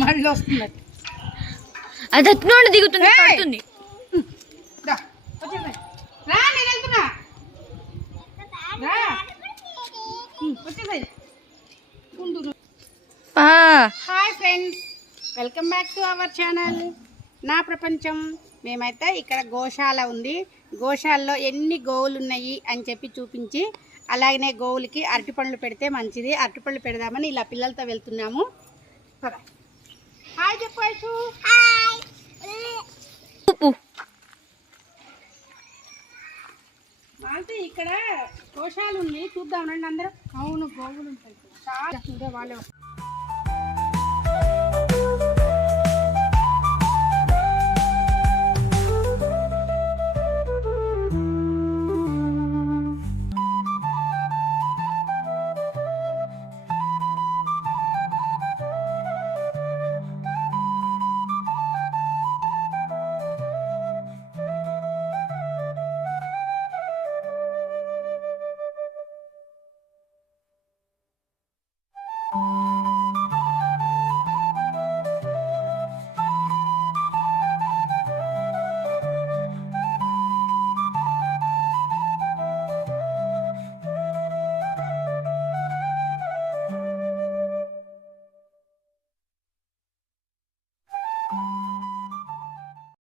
మళ్ళీ వస్తుంది అది అట్లా దిగుతుంది పడుతుంది. Hi friends, welcome back to our channel నా ప్రపంచం. మేమైతే ఇక్కడ గోశాల ఉంది, గోశాలలో ఎన్ని గోవులు ఉన్నాయి అని చెప్పి చూపించి, అలాగనే గోవులకి అరటిపండ్లు పెడితే మంచిది, అరటిపండ్లు పెడదామని ఇలా పిల్లలతో వెళ్తున్నాము. హాయ్ చెప్పు. అంటే ఇక్కడ గోశాల ఉంది, చూద్దాం రండి అందరం. అవును, గోవులు ఉంటాయి చాలా, వాళ్ళే.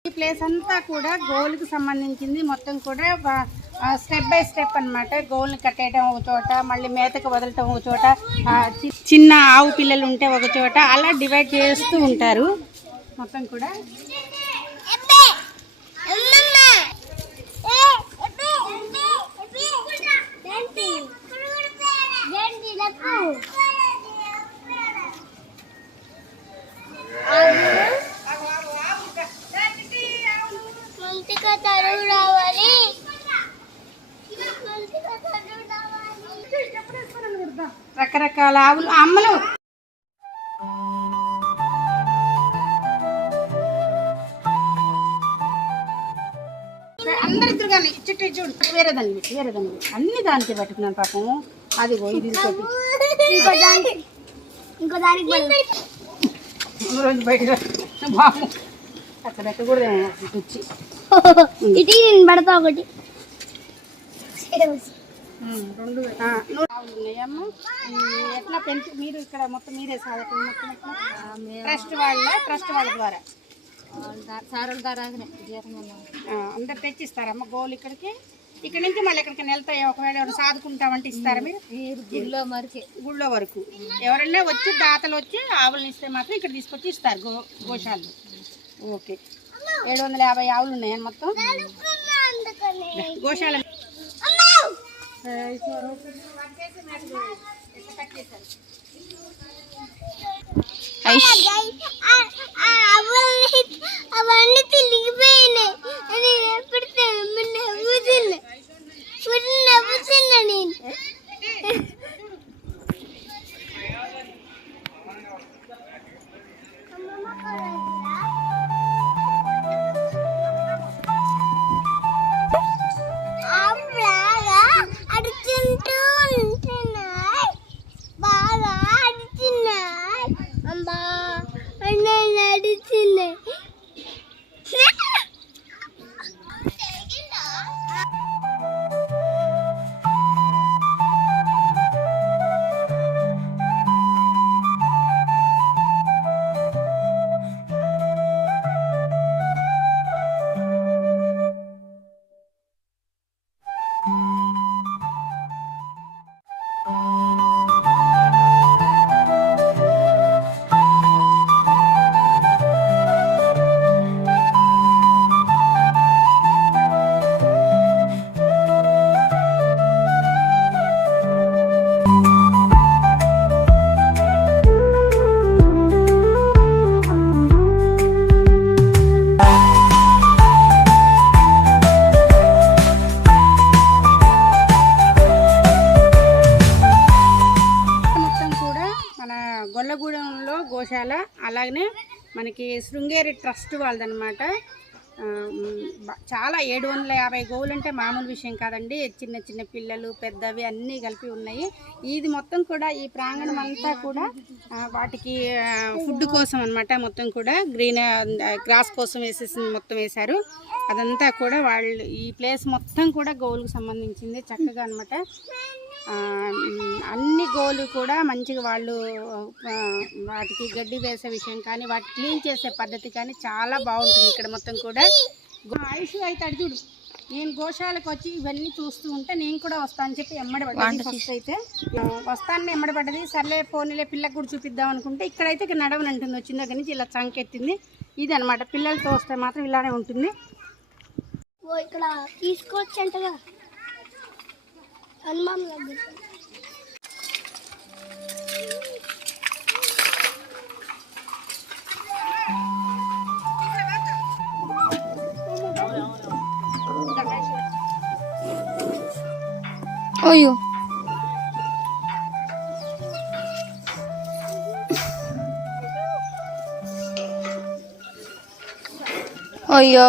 ఈ ప్లేస్ అంతా కూడా గోవులకు సంబంధించింది, మొత్తం కూడా స్టెప్ బై స్టెప్ అన్నమాట. గోవుల్ని కట్టేయడం ఒక చోట, మళ్ళీ మేతకు వదలటం ఒక చోట, చిన్న ఆవు పిల్లలు ఉంటే ఒక చోట, అలా డివైడ్ చేస్తూ ఉంటారు మొత్తం కూడా. రకరకాల ఆవులు అమ్మలు. అందరిద్దరు కానీ చుట్టూ చూడు, వేరేదాన్ని అన్ని దానికి పట్టుకున్నాను పాపం. అది ఇది ఇంకో దానికి రోజు బయట బాబు అక్కడ ఎక్కకూడదేమో వచ్చి ఇది నేను పడతా ఒకటి. రెండు ఆవులు ఉన్నాయమ్మా. ఎట్లా పెంచు మీరు ఇక్కడ మొత్తం మీరే సాధకులు మొత్తం ట్రస్ట్ వాళ్ళ ద్వారా అందరు తెచ్చిస్తారమ్మా గోవులు ఇక్కడికి. ఇక్కడ నుంచి మళ్ళీ ఎక్కడికి వెళ్తాయి, ఒకవేళ ఎవరైనా సాదుకుంటామంటే ఇస్తారా మీరు? గుళ్ళో వరకు ఎవరైనా వచ్చి దాతలు వచ్చి ఆవులను ఇస్తే మాత్రం ఇక్కడ తీసుకొచ్చి ఇస్తారు గోశాలలో. ఓకే, 750 ఆవులు ఉన్నాయని మొత్తం గోశాల. అవన్నీ తిరిగిపోయినాయి. నేను గొల్లగూడెంలో గోశాల, అలాగనే మనకి శృంగేరి ట్రస్ట్ వాళ్ళదనమాట. చాలా 750 గోవులు అంటే మామూలు విషయం కాదండి. చిన్న చిన్న పిల్లలు పెద్దవి అన్నీ కలిపి ఉన్నాయి. ఇది మొత్తం కూడా ఈ ప్రాంగణం అంతా కూడా వాటికి ఫుడ్ కోసం అన్నమాట. మొత్తం కూడా గ్రాస్ కోసం మొత్తం వేశారు. అదంతా కూడా వాళ్ళు ఈ ప్లేస్ మొత్తం కూడా గోవులకు సంబంధించింది చక్కగా అన్నమాట. అన్ని గోవులు కూడా మంచిగా వాళ్ళు వాటికి గడ్డి వేసే విషయం కానీ వాటి క్లీన్ చేసే పద్ధతి కానీ చాలా బాగుంటుంది ఇక్కడ మొత్తం కూడా. ఆయుష్ అయితే అడి చూడు, నేను గోశాలకు వచ్చి ఇవన్నీ చూస్తూ ఉంటే నేను కూడా వస్తాను చెప్పి ఎమ్మడబడ్డది. ఫస్ట్ అయితే వస్తానని ఎమ్మడబడ్డది. సర్లే ఫోన్లే పిల్లకి కూడా చూపిద్దాం అనుకుంటే ఇక్కడైతే ఇక్కడ నడవనంటుంది. వచ్చిన దగ్గర నుంచి ఇలా చంకెత్తింది. ఇది అనమాట, పిల్లలతో వస్తే మాత్రం ఇలానే ఉంటుంది. ఇక్కడ తీసుకోవచ్చు అంటగా హనుమాన్ దగ్గర. అయ్యో అయ్యో